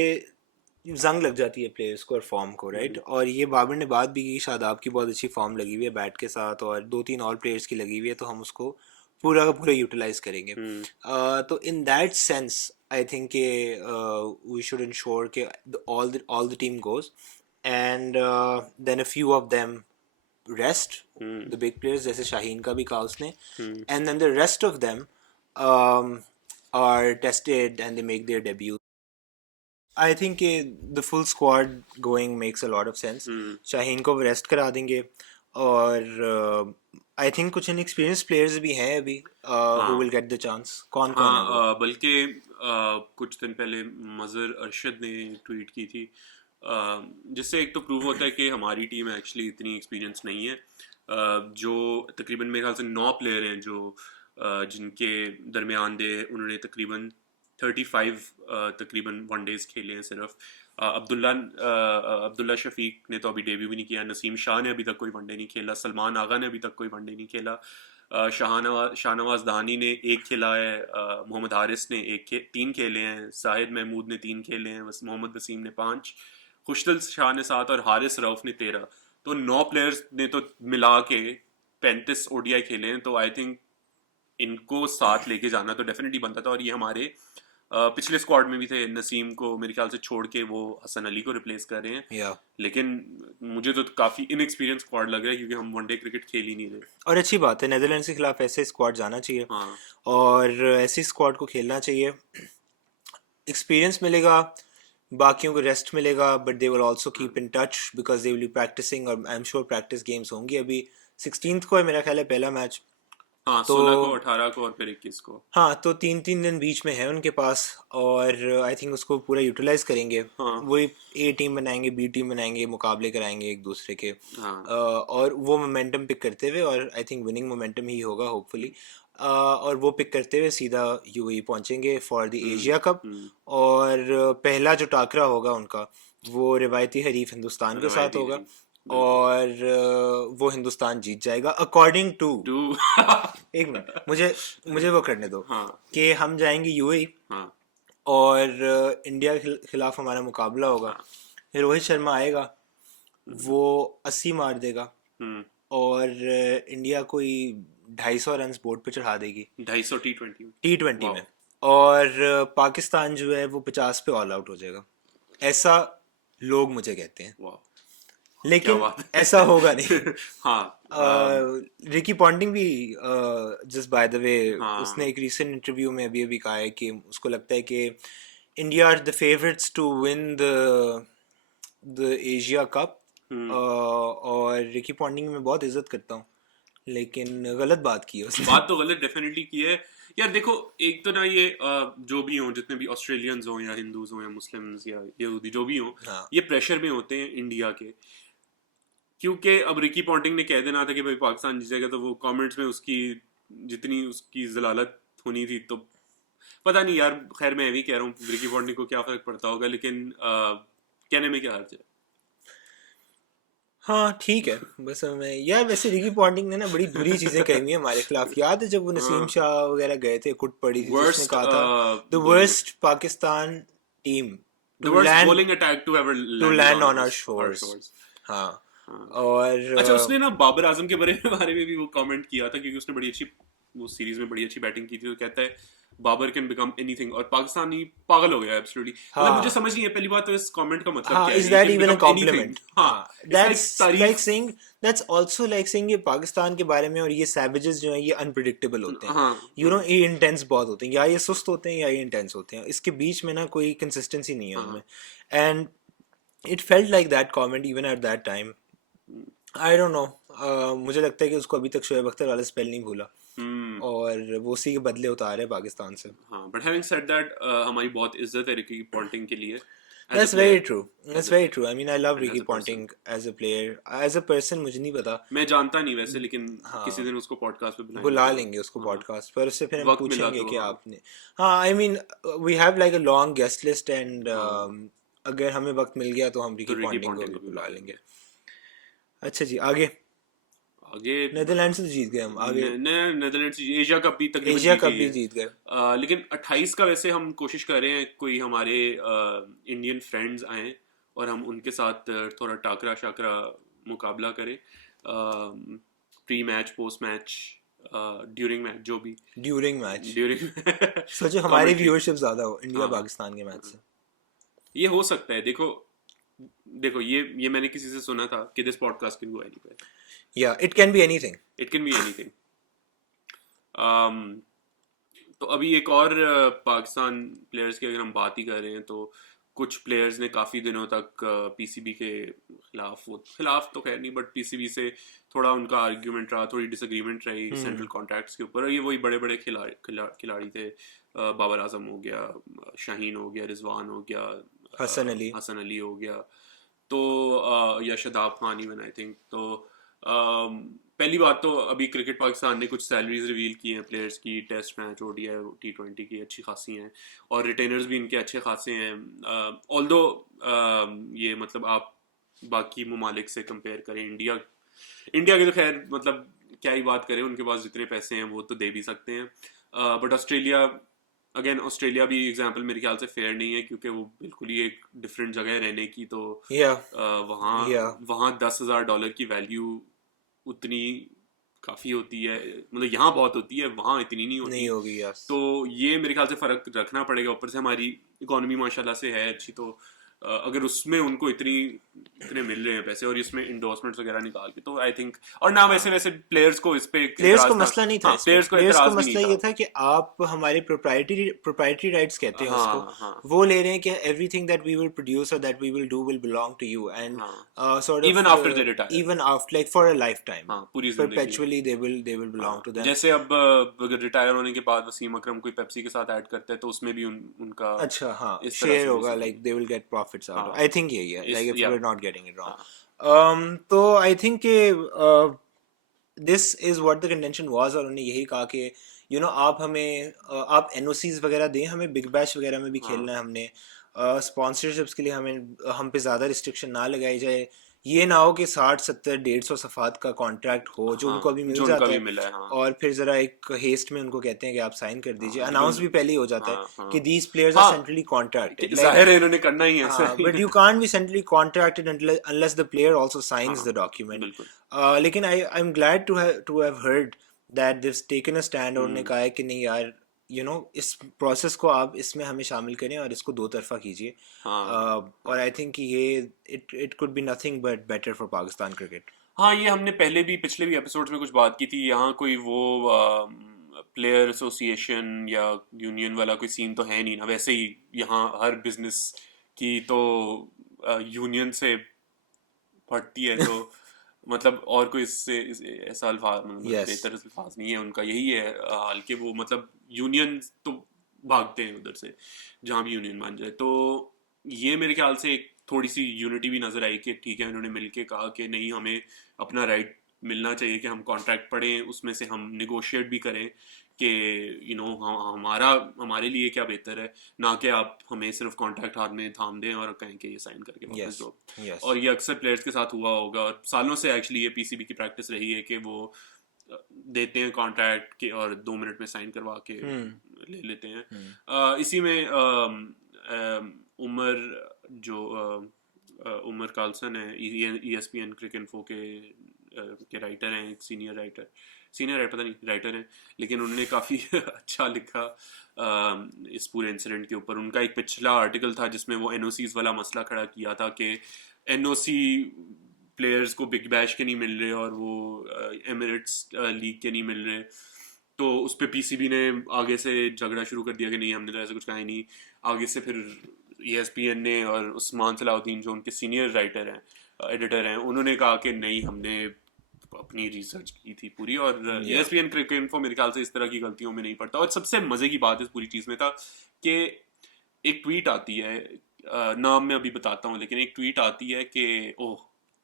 जंग लग जाती है प्लेयर्स को और फॉर्म को, राइट. और ये बाबर ने बात भी की, शादाब की बहुत अच्छी फॉर्म लगी हुई है बैट के साथ, और 2-3 और प्लेयर्स की लगी हुई है, तो हम उसको पूरा का पूरा यूटिलाइज करेंगे. तो in that sense I think we should ensure कि all the team goes, and then a few of them rest, the big players, जैसे शाहीन का भी कहा उसने, and then the rest of them are tested and they make their debut. I think the full squad going makes a lot of sense. Shaheen को rest करा देंगे और I think कुछ इनएक्सपीरियंस प्लेयर्स भी हैं अभी हु हाँ विल गेट द चांस. कौन कौन है वो? हाँ, बल्कि कुछ दिन पहले मज़र अरशद ने ट्वीट की थी, जिससे एक तो प्रूव होता है कि हमारी टीम एक्चुअली इतनी एक्सपीरियंस नहीं है. जो तकरीबन मेरे ख्याल से 9 प्लेयर हैं जो जिनके दरमियान दे उन्होंने तकरीबन 35 तकरीबन वनडेज खेले हैं सिर्फ. अब्दुल्ला शफीक ने तो अभी डेब्यू भी नहीं किया, नसीम शाह ने अभी तक कोई वनडे नहीं खेला, सलमान आगा ने अभी तक कोई वनडे नहीं खेला, शाहनवाज दानी ने एक खेला है, मोहम्मद हारिस ने 3 खेले हैं, साहिद महमूद ने 3 खेले हैं, मोहम्मद वसीम ने 5, खुशदल शाह ने 7 और हारिस रऊफ ने 13. तो 9 प्लेयर्स ने तो मिला के 35 ओडीआई खेले हैं. तो आई थिंक इनको साथ लेके जाना तो डेफिनेटली बनता था. और ये हमारे पिछले स्क्वाड में भी थे. नसीम को मेरे ख्याल से छोड़ के वो हसन अली को रिप्लेस कर रहे हैं. या लेकिन मुझे तो काफ़ी इनएक्सपीरियंस स्क्वाड लग रहा है क्योंकि हम वनडे क्रिकेट खेल ही नहीं रहे. और अच्छी बात है, नेदरलैंड्स के खिलाफ ऐसे स्क्वाड जाना चाहिए हाँ और ऐसी स्क्वाड को खेलना चाहिए. एक्सपीरियंस मिलेगा, बाकियों को रेस्ट मिलेगा, but they will also keep in touch because they will be practising और I am sure practice games होंगी. अभी 16th को है मेरा ख्याल है पहला मैच. हाँ, तो 16 को, 18 को और फिर 21 को. हाँ, तो 3-3 दिन बीच में है उनके पास और आई थिंक उसको पूरा यूटिलाइज करेंगे. हाँ वही ए टीम बनाएंगे, बी टीम बनाएंगे, मुकाबले कराएंगे एक दूसरे के हाँ और वो मोमेंटम पिक करते हुए, और आई थिंक विनिंग मोमेंटम ही होगा होपफुली. और वो पिक करते हुए सीधा यूएई पहुंचेंगे फॉर द एशिया कप. और पहला जो टाकरा होगा उनका वो रिवायती हरीफ हिंदुस्तान के साथ रवायती होगा हरी बिल्कुल. और वो हिंदुस्तान जीत जाएगा अकॉर्डिंग टू. टू एक मिनट, मुझे मुझे वो करने दो हाँ कि हम जाएंगे यूएई हाँ और इंडिया के खिलाफ हमारा मुकाबला होगा. हाँ. फिर रोहित शर्मा आएगा, वो 80 मार देगा हम्म. और इंडिया कोई 250 रन बोर्ड पे चढ़ा देगी 250 T20. T20 वाह. में. और पाकिस्तान जो है वो 50 पे ऑल आउट हो जाएगा. ऐसा लोग मुझे कहते हैं, वाह, क्या लेकिन बात है. ऐसा होगा नहीं. हाँ रिकी पॉन्टिंग भी जस्ट बाय द वे हाँ उसने एक रीसेंट इंटरव्यू में अभी अभी कहा है कि उसको लगता है कि India are the favourites to win the Asia cup. और रिकी पॉन्टिंग मैं बहुत इज्जत करता हूँ, लेकिन गलत बात की है उसने. बात तो गलत डेफिनेटली की है यार. देखो, एक तो ना ये जो भी हों, जितने भी ऑस्ट्रेलियंस हों या हिंदूज हों या मुस्लिम्स या यहूदी जो भी हों, हाँ ये प्रेशर में होते हैं इंडिया के. क्योंकि अब रिकी पॉन्टिंग ने कह देना था कि भाई पाकिस्तान जीतेगा, तो वो कमेंट्स में उसकी जितनी उसकी जलालत होनी थी, तो पता नहीं यार. खैर, मैं भी कह रहा हूँ रिकी पॉन्टिंग को क्या फर्क पड़ता होगा, लेकिन कहने में क्या हर्ज है. हाँ ठीक है. बस मैं यार, वैसे रिकी पॉन्टिंग ने ना बड़ी बुरी चीजें कही हुई है हमारे खिलाफ. याद है जब वो नसीम शाह वगैरह गए थे, कुट पड़ी थी, तो उसने वर्स्ट कहा था the bowling worst Pakistan team the two worst land bowling attack to ever land on our our shores. shores. हाँ. हाँ. और अच्छा, उसने ना बाबर आजम के बारे में भी वो कमेंट किया था क्योंकि उसने बड़ी अच्छी वो सीरीज में बड़ी अच्छी बैटिंग की थी. तो कहता है बाबर कैन बिकम एनीथिंग, और पाकिस्तानी पागल हो गया एब्सोल्युटली. मतलब मुझे हाँ समझ नहीं है पहली बात तो इस कमेंट का मतलब हाँ, क्या है. is He that can even a become anything. compliment? हाँ, हाँ, it's like that's like तारीफ. saying, that's also like saying ये पाकिस्तान के बारे में और ये savages जो हैं ये unpredictable होते हैं. हाँ You know, ये intense बहुत होते हैं, या ये सुस्त होते हैं या ये intense होते हैं. इसके बीच में ना कोई consistency नहीं है हाँ. उनमें. And it felt like that comment even at that time. I don't know. मुझे लगता है कि उसको अभी तक शोएब अख्तर वाला स्पेल नहीं भूला हम्म. और वो उसी के बदले उतार है पाकिस्तान से. हाँ, बट हैविंग सेड दैट, हमारी बहुत इज्जत है रिकी पॉन्टिंग के लिए as a That's player. very true. That's very true. I mean, I love And Ricky as a person. Ponting as a player. As a person, मुझे नहीं पता. मैं जानता नहीं वैसे, लेकिन हाँ. किसी दिन उसको पॉडकास्ट पे बुलाएंगे. बुला लेंगे उसको हाँ. पॉडकास्ट पर, उससे फिर हम वक्त मिला पूछेंगे तो कि हाँ. आपने. हाँ, I mean we have like a long guest list and हाँ. अगर हमें वक्त मिल गया तो हम तो रिकी रिकी पॉन्टिंग को पॉन्टिंग भी को भी बुला बुला लेंगे. लेंगे. अच्छा जी, आगे. आगे नेदरलैंड से तो जीत गए हम. आगे नेदरलैंड एशिया कप भी तकरीबन एशिया जीत कप ही भी है. जीत गए. लेकिन 28 का वैसे हम कोशिश कर रहे हैं कोई हमारे इंडियन फ्रेंड्स आए और हम उनके साथ थोड़ा टाकरा शाकरा मुकाबला करें, pre match, post match, during match, जो भी ड्यूरिंग मैच. ड्यूरिंग सोचो हमारी व्यूअरशिप ज्यादा हो इंडिया हाँ. पाकिस्तान के मैच से. ये हो सकता है. देखो ये मैंने किसी से सुना था कि this podcast can go anywhere. या it can be anything. It can be anything. तो अभी एक और पाकिस्तान प्लेयर्स की अगर हम बात ही कर रहे हैं तो कुछ प्लेयर्स ने काफ़ी दिनों तक पीसीबी के खिलाफ तो खैर नहीं, बट पीसीबी से थोड़ा उनका आर्ग्यूमेंट रहा, थोड़ी डिसएग्रीमेंट रही सेंट्रल कॉन्ट्रैक्ट्स के ऊपर, और ये वही बड़े बड़े खिलाड़ी थे, बाबर आजम हो गया, शाहीन हो गया, रिजवान हो गया, हसन अली हो गया, तो या Shadab Khan even I think. तो पहली बात तो अभी क्रिकेट पाकिस्तान ने कुछ सैलरीज रिवील की हैं प्लेयर्स की, टेस्ट मैच, ओडीआई, T20 की अच्छी खासी हैं, और रिटेनर्स भी इनके अच्छे खासे हैं। ऑल्दो ये मतलब आप बाकी ममालिक से कंपेयर करें, इंडिया के तो खैर मतलब क्या ही बात करें, उनके पास जितने पैसे हैं वो तो दे भी सकते हैं, बट ऑस्ट्रेलिया भी एग्जांपल मेरे ख्याल से फेयर नहीं है, क्योंकि वो बिल्कुल ही एक डिफरेंट जगह है रहने की, तो वहाँ वहाँ $10,000 की वैल्यू उतनी काफ़ी होती है, मतलब यहाँ बहुत होती है, वहाँ इतनी नहीं होती, नहीं होगी। यस, तो ये मेरे ख्याल से फ़र्क रखना पड़ेगा। ऊपर से हमारी इकोनॉमी माशाल्लाह से है अच्छी, तो अगर उसमें उनको इतने मिल रहे हैं पैसे, और इसमें इंडोर्समेंट्स वगैरह निकाल के, तो आई थिंक, और ना वैसे प्लेयर्स को इस पे प्लेयर्स को मसला नहीं था, प्लेयर्स को प्लेयर्स को एतराज भी मसला नहीं ये था। था कि आप हमारे प्रोप्राइटरी राइट्स कहते हैं उसको, हाँ वो ले रहे हैं कि everything that we will produce और that we will do will belong to you, and हाँ, sort even of after they retire, even after like for a lifetime, हाँ, पूरी जिंदगी, perpetually they will belong to them. जैसे अब retire होने के बाद वसीम अकरम कोई पेप्सी के साथ ऐड करते हैं, तो उसमें भी उनका अच्छा, हाँ, इस तरह शेयर से होगा, basically, like they will get profits out of, हाँ, I think यही है, like if या we're not getting it wrong. हाँ, तो I think कि this is what the contention was, और उन्होंने यही कहा कि आप हमें आप NOCs वगैरह दें, हमें बिग बैश वगैरह में भी खेलना है, हमने स्पॉन्सरशिप्स के लिए हम पे ज़्यादा रिस्ट्रिक्शन ना लगाई जाए, ये ना हो कि 60, 70, 150 सफ़ात का कॉन्ट्रैक्ट हो जो उनको अभी मिल जो उनका जाता भी है, मिला है, हाँ, और फिर ज़रा एक हेस्ट में उनको कहते हैं कि आप साइन कर दीजिए, हाँ, अनाउंस भी पहले ही हो जाता है हाँ, कि दीज प्लेयर्स आर हाँ, सेंट्रली कॉन्ट्रैक्टेड, लाइक, जाहिर है इन्होंने करना ही है ऐसा हाँ, ही but you can't be centrally contracted unless the player also signs the document. बिल्कुल, लेकिन I'm glad to have heard that they've taken a stand, और उन्होंने कहा है कि नहीं यार, इस प्रोसेस को आप इसमें हमें शामिल करें और इसको दो तरफा कीजिए, और आई थिंक कि ये it could be nothing but better for Pakistan cricket. हाँ, ये हमने पिछले भी एपिसोड्स में कुछ बात की थी, यहाँ कोई वो प्लेयर एसोसिएशन या यूनियन वाला कोई सीन तो है नहीं ना, वैसे ही यहाँ हर बिजनेस की तो यूनियन से फटती है, तो मतलब और कोई ऐसा अल्फाज मतलब Yes. बेहतर अल्फाज नहीं है उनका, यही है हाल के, वो मतलब यूनियन तो भागते हैं उधर से जहाँ भी यूनियन मान जाए, तो ये मेरे ख्याल से एक थोड़ी सी यूनिटी भी नजर आई कि ठीक है, उन्होंने मिलके कहा कि नहीं, हमें अपना राइट मिलना चाहिए कि हम कॉन्ट्रैक्ट पढ़ें, उसमें से हम निगोशिएट भी करें कि हमारे लिए क्या बेहतर है, ना कि आप हमें सिर्फ कॉन्ट्रैक्ट हाथ में थाम दें और कहें कि ये साइन करके वापस दो। Yes. और ये अक्सर प्लेयर्स के साथ हुआ होगा, और सालों से एक्चुअली ये पीसीबी की प्रैक्टिस रही है कि वो देते हैं कॉन्ट्रैक्ट के और 2 मिनट में साइन करवा के ले लेते हैं। इसी में उमर कार्लसन है, ESPN क्रिकेट इन्फो के राइटर हैं, एक सीनियर पता नहीं राइटर हैं, लेकिन उन्होंने काफ़ी अच्छा लिखा इस पूरे इंसिडेंट के ऊपर। उनका एक पिछला आर्टिकल था जिसमें वो NOCs वाला मसला खड़ा किया था कि NOC प्लेयर्स को बिग बैश के नहीं मिल रहे और वो एमिरेट्स लीग के नहीं मिल रहे, तो उस पर पीसीबी ने आगे से झगड़ा शुरू कर दिया कि नहीं, हमने तो ऐसा कुछ कहा ही नहीं। आगे से फिर ESPN ने और उस्मान सलाउद्दीन जो उनके सीनियर एडिटर हैं, उन्होंने कहा कि नहीं, हमने अपनी रिसर्च की थी पूरी, और ESPN क्रिकेट इन्फो मेरे ख्याल से इस तरह की गलतियों में नहीं पड़ता। और सबसे मजे की बात इस पूरी चीज में था कि एक ट्वीट आती है, नाम मैं अभी बताता हूँ, लेकिन एक ट्वीट आती है कि ओह,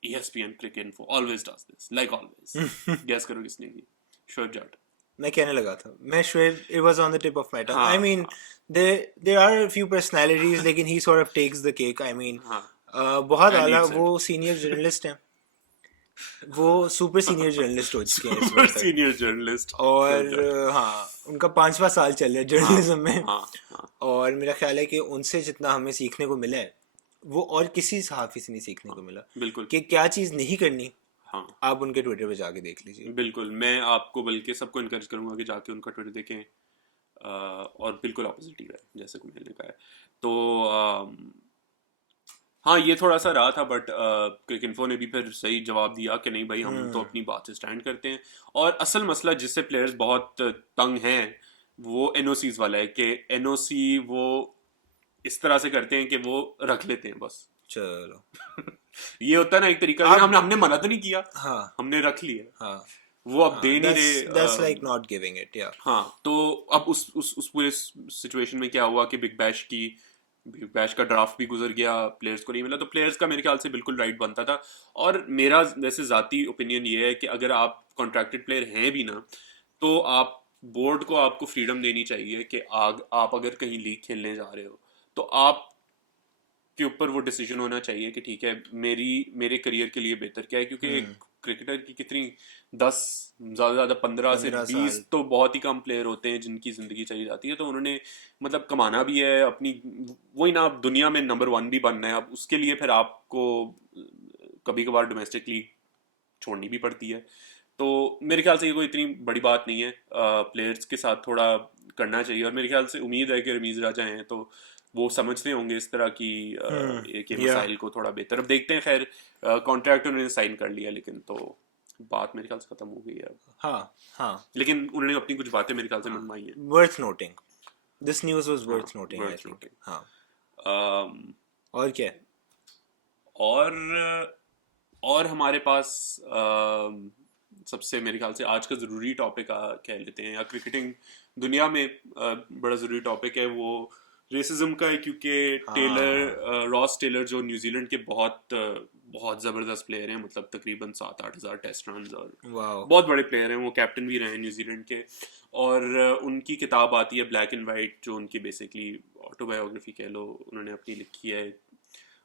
ESPN cricket info always does this like always. Gas करो किसने की? शोएब जाट। मैं कहने लगा था, मैं Shoaib, it was on the tip of my tongue. हाँ, I mean, there are a few personalities, लेकिन he sort of takes the cake. I mean, बहुत आला, वो सीनियर जर्नलिस्ट हैं, वो सुपर सीनियर जर्नलिस्ट हो चुके हैं इस सुपर वक्त, सीनियर जर्नलिस्ट, और हाँ, उनका 5वां साल चल रहा है जर्नलिज्म में, हाँ, और मेरा ख्याल है कि उनसे जितना हमें सीखने को मिला है वो और किसी सहाफ़ी से नहीं सीखने को मिला, बिल्कुल, कि क्या चीज़ नहीं करनी। हाँ, आप उनके ट्विटर पे जाके देख लीजिए। बिल्कुल, मैं आपको बल्कि सबको इनकरेज करूंगा कि जाके उनका ट्विटर देखें, और बिल्कुल ऑपोजिट ही है जैसे कुमेल ने कहा है। तो हाँ, ये थोड़ा सा रहा था, बट क्रिकेटइन्फो ने भी फिर सही जवाब दिया कि नहीं भाई, हम तो अपनी बात से स्टैंड करते हैं। और असल मसला जिससे प्लेयर्स बहुत तंग हैं वो NOCs वाला है, कि NOC वो इस तरह से करते हैं कि वो रख लेते हैं बस। चलो। ये होता है ना एक तरीका, लेकिन हमने हमने मना तो नहीं किया, हाँ हमने रख लिया, हाँ वो अब हाँ, दे नहीं that's रहे। like not giving it, yeah. हाँ, तो अब उस पूरे सिचुएशन में क्या हुआ कि बिग बैश का ड्राफ्ट भी गुजर गया, प्लेयर्स को नहीं मिला, तो प्लेयर्स का मेरे ख्याल से बिल्कुल राइट बनता था। और मेरा वैसे जाती ओपिनियन ये है कि अगर आप कॉन्ट्रैक्टेड प्लेयर हैं भी ना, तो आप बोर्ड को आपको फ्रीडम देनी चाहिए कि आप अगर कहीं लीग खेलने जा रहे हो तो आप के ऊपर वो डिसीजन होना चाहिए कि ठीक है मेरे करियर के लिए बेहतर क्या है, क्योंकि एक क्रिकेटर की कितनी 10 ज्यादा 15 से 20 15 साल। तो बहुत ही कम प्लेयर होते हैं जिनकी जिंदगी चली जाती है, तो उन्होंने मतलब कमाना भी है अपनी, वही ना, आप दुनिया में नंबर 1 भी बनना है, अब उसके लिए फिर आपको कभी कभार डोमेस्टिक लीग छोड़नी भी पड़ती है। तो मेरे ख्याल से ये कोई इतनी बड़ी बात नहीं है, प्लेयर्स के साथ थोड़ा करना चाहिए, और मेरे ख्याल से उम्मीद है कि रमीज राजा हैं तो वो समझते होंगे इस तरह की के या मसाइल को थोड़ा बेहतर। अब देखते हैं, खैर कॉन्ट्रैक्ट उन्होंने साइन कर लिया, लेकिन तो बात मेरे ख्याल से खत्म हो गई है अब, हाँ हाँ लेकिन उन्होंने अपनी कुछ बातें मेरे ख्याल से मनवाई हैं। worth noting, this news was हाँ, worth noting, I worth think. Noting. हाँ, और क्या है? और और हमारे पास सबसे मेरे ख्याल से आज का ज़रूरी टॉपिक कह लेते हैं, या क्रिकेटिंग दुनिया में बड़ा ज़रूरी टॉपिक है, वो रेसिज्म का है, क्योंकि हाँ रॉस टेलर जो न्यूजीलैंड के बहुत ज़बरदस्त प्लेयर हैं, मतलब तकरीबन 7-8 हज़ार टेस्ट रन, और वाह। बहुत बड़े प्लेयर हैं, वो कैप्टन भी रहे हैं न्यूजीलैंड के। और उनकी किताब आती है ब्लैक एंड वाइट, जो उनकी बेसिकली ऑटोबायोग्राफी कह लो, उन्होंने अपनी लिखी है,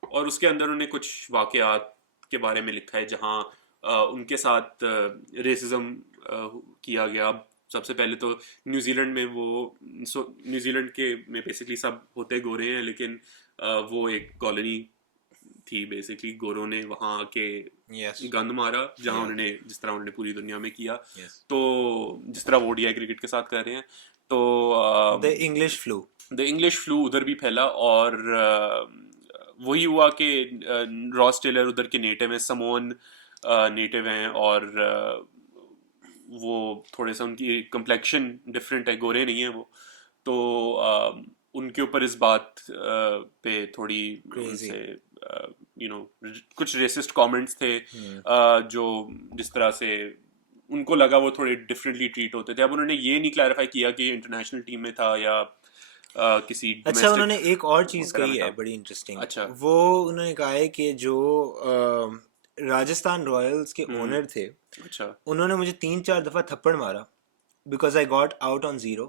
और उसके अंदर उन्होंने कुछ वाकयात के बारे में लिखा है जहाँ उनके साथ रेसिज्म किया गया। अब सबसे पहले तो न्यूजीलैंड में न्यूजीलैंड के में बेसिकली सब होते गोरे हैं, लेकिन वो एक कॉलोनी थी, बेसिकली गोरों ने वहाँ आके Yes. गंद मारा, जहाँ Yeah. उन्होंने जिस तरह उन्होंने पूरी दुनिया में किया, Yes. तो जिस तरह वो ओडीआई क्रिकेट के साथ कर रहे हैं, तो The English flu. The English flu उधर भी फैला, और वही हुआ कि रॉस टेलर उधर के नेटिव हैं, समोन नेटिव हैं, और वो थोड़े सा उनकी कम्प्लेक्शन डिफरेंट है, गोरे नहीं है वो, तो उनके ऊपर इस बात पे थोड़ी Crazy. उनसे कुछ रेसिस्ट कमेंट्स थे, जो जिस तरह से उनको लगा वो थोड़े डिफरेंटली ट्रीट होते थे। अब उन्होंने ये नहीं क्लैरिफाई किया कि इंटरनेशनल टीम में था या किसी अच्छा, उन्होंने डोमेस्टिक एक और चीज़ वगैरह कही में है था। बड़ी इंटरेस्टिंग। अच्छा। वो उन्होंने कहा है कि जो राजस्थान रॉयल्स के ओनर थे, अच्छा। उन्होंने मुझे 3-4 दफ़ा थप्पड़ मारा because I got out on zero.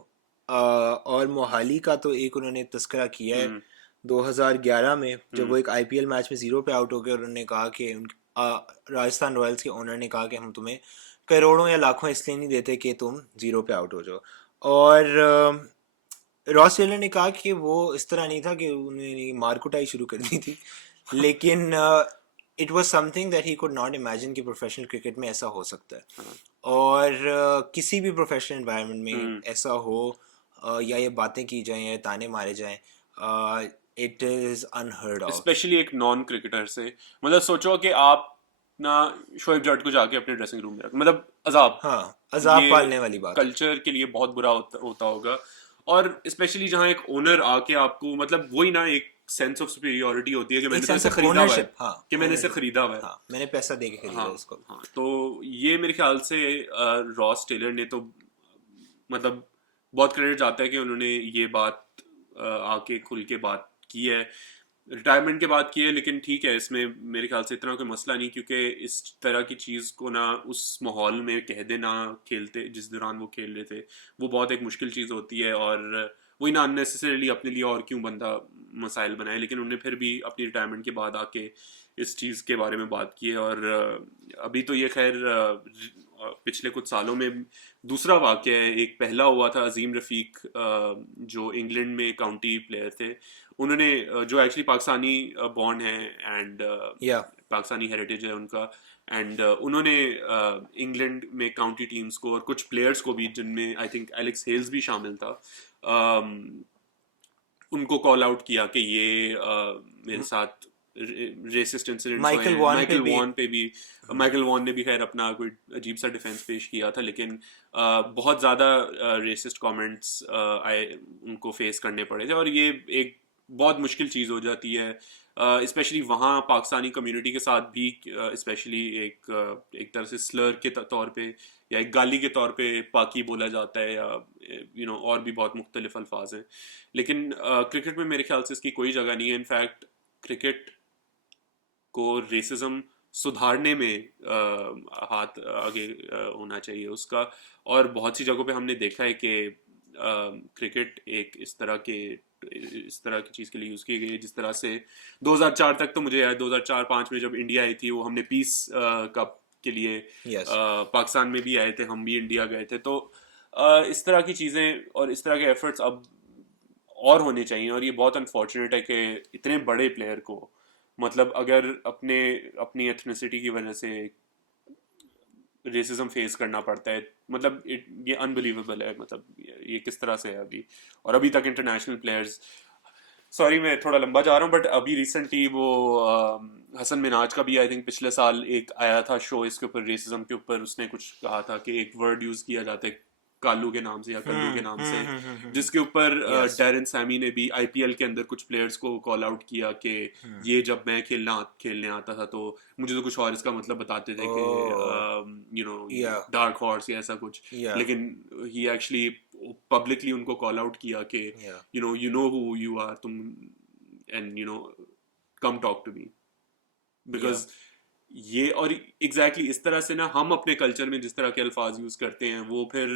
और मोहाली का तो एक उन्होंने तस्करा किया है 2011 में, जब वो एक आईपीएल मैच में ज़ीरो पे आउट हो गए, और उन्होंने कहा कि राजस्थान रॉयल्स के ओनर ने कहा कि हम तुम्हें करोड़ों या लाखों इसलिए नहीं देते कि तुम ज़ीरो पे आउट हो जाओ। और रॉस टेलर ने कहा कि वो इस तरह नहीं था कि उन्होंने मार कुटाई शुरू कर दी थी, लेकिन it was something that he could not imagine कि प्रोफेशनल क्रिकेट में ऐसा हो सकता है, और किसी भी प्रोफेशनल एनवायरनमेंट में ऐसा हो, या ये बातें की जाएं या ताने मारे जाएं, it is unheard of. Specially एक नॉन क्रिकेटर से, मतलब सोचो कि आप ना शोएब जट को जाके अपने ड्रेसिंग रूम में रख, मतलब अजाब, हाँ, अजाब ये पालने वाली बात है। कल्चर के लिए बहुत बुरा होता होगा। और स्पेशली जहाँ एक ओनर आके आपको, मतलब वही ना, एक सेंस ऑफ सुपीरियोरिटी होती है कि एक मैंने तो सेंस इसे ऑफ खरीदा हुआ है, ओनरशिप। हाँ, कि मैंने इसे ownership, खरीदा हुआ है। हाँ, मैंने पैसा दे के खरीदा हाँ है इसको। हाँ, तो ये मेरे ख्याल से रॉस टेलर ने तो मतलब बहुत क्रेडिट जाता है कि उन्होंने ये बात आके खुल के बात की है, रिटायरमेंट के बाद की है, लेकिन ठीक है, इसमें मेरे ख्याल से इतना कोई मसला नहीं, क्योंकि इस तरह की चीज़ को ना उस माहौल में कह देना, खेलते जिस दौरान वो खेल रहे थे, वो बहुत एक मुश्किल चीज़ होती है, और वही ना अननेसेसरीली अपने लिए और क्यों बंदा मसाइल बनाए, लेकिन उन्होंने फिर भी अपनी रिटायरमेंट के बाद आके इस चीज़ के बारे में बात की है। और अभी तो ये खैर पिछले कुछ सालों में दूसरा वाक़या है, एक पहला हुआ था अजीम रफ़ीक, जो इंग्लैंड में काउंटी प्लेयर थे, उन्होंने जो एक्चुअली पाकिस्तानी बॉर्न है, एंड या पाकिस्तानी हेरिटेज है उनका, एंड उन्होंने इंग्लैंड में काउंटी टीम्स को और कुछ प्लेयर्स को भी, जिनमें आई थिंक एलेक्स हेल्स भी शामिल था, उनको कॉल आउट किया कि ये मेरे साथ रेसिस्ट इंसिडेंट्स हुए माइकल हैं। वॉन पे भी। माइकल वॉन ने भी खैर अपना कोई अजीब सा डिफेंस पेश किया था, लेकिन बहुत ज़्यादा रेसिस्ट कमेंट्स आए, उनको फेस करने पड़े थे, और ये एक बहुत मुश्किल चीज़ हो जाती है, स्पेशली वहाँ पाकिस्तानी कम्युनिटी के साथ भी, स्पेशली एक तरह से स्लर के तौर पे या एक गाली के तौर पे पाकी बोला जाता है, या और भी बहुत मुख्तलिफ अल्फाज हैं। लेकिन क्रिकेट में मेरे ख्याल से इसकी कोई जगह नहीं है। इनफैक्ट क्रिकेट को रेसिज्म सुधारने में हाथ आगे होना चाहिए उसका। और बहुत सी जगहों पे हमने देखा है कि क्रिकेट एक इस तरह की चीज़ के लिए यूज़ की गई है, जिस तरह से 2004 तक, तो मुझे याद 2004-5 में जब इंडिया आई थी, वो हमने पीस कप के लिए यस। पाकिस्तान में भी आए थे, हम भी इंडिया गए थे। तो इस तरह की चीज़ें और इस तरह के एफर्ट्स अब और होने चाहिए। और ये बहुत अनफॉर्चुनेट है कि इतने बड़े प्लेयर को, मतलब अगर अपनी एथनिसिटी की वजह से रेसिज्म फेस करना पड़ता है, मतलब ये अनबिलीवेबल है। मतलब ये किस तरह से है अभी, और अभी तक इंटरनेशनल प्लेयर्स, सॉरी मैं थोड़ा लंबा जा रहा हूँ, बट अभी रिसेंटली वो हसन मिनाज का भी आई थिंक पिछले साल एक आया था शो इसके ऊपर, रेसिज्म के ऊपर। उसने कुछ कहा था कि एक वर्ड यूज किया जाता है कालू के नाम से या कल्लू के नाम से, जिसके ऊपर यस। डैरन सैमी ने भी आईपीएल के अंदर कुछ प्लेयर्स को कॉल आउट किया कि ये जब मैं खेलने आता था तो मुझे तो कुछ और इसका मतलब बताते थे कि ओह। या। डार्क हॉर्स या ऐसा कुछ। या। लेकिन ही एक्चुअली पब्लिकली उनको कॉल आउट किया कि या। you know who you are, तुम, and come talk to me, या। because ये और एग्जैक्टली इस तरह से ना हम अपने कल्चर में जिस तरह के अल्फाज यूज करते हैं वो फिर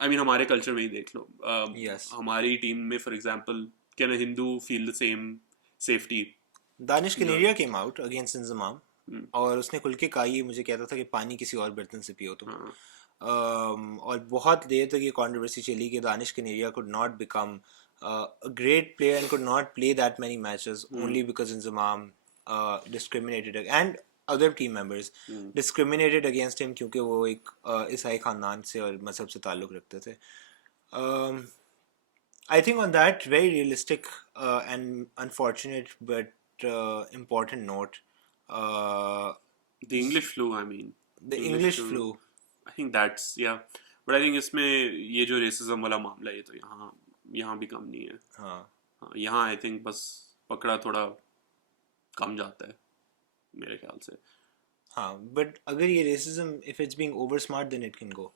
आई मीन हमारे कल्चर में ही देख लो। यस। हमारी टीम में for example can a Hindu feel the same safety? Danish no. Kaneria came out against Inzamam, और उसने खुल के कहा, ये मुझे कहता था कि पानी किसी और बर्तन से पियो तुम। हाँ। और बहुत देर तक ये कंट्रोवर्सी चली कि Danish Kaneria could not become a great player and could not play that many matches only because Inzamam discriminated and other team members discriminated against him क्योंकि वो एक ईसाई खानदान से और मजहब से ताल्लुक़ रखते थे। I think on that very realistic and unfortunate but important note, uh, The English flu, I mean, the English English flu, flu. I think that's, yeah, but I think इसमें ये जो रेसिज्म वाला मामला है, ये तो यहाँ भी कम नहीं है। हाँ। हाँ, यहाँ आई थिंक बस पकड़ा थोड़ा कम जाता है मेरे ख्याल से। हाँ, but अगर ये racism if it's being over smart then it can go.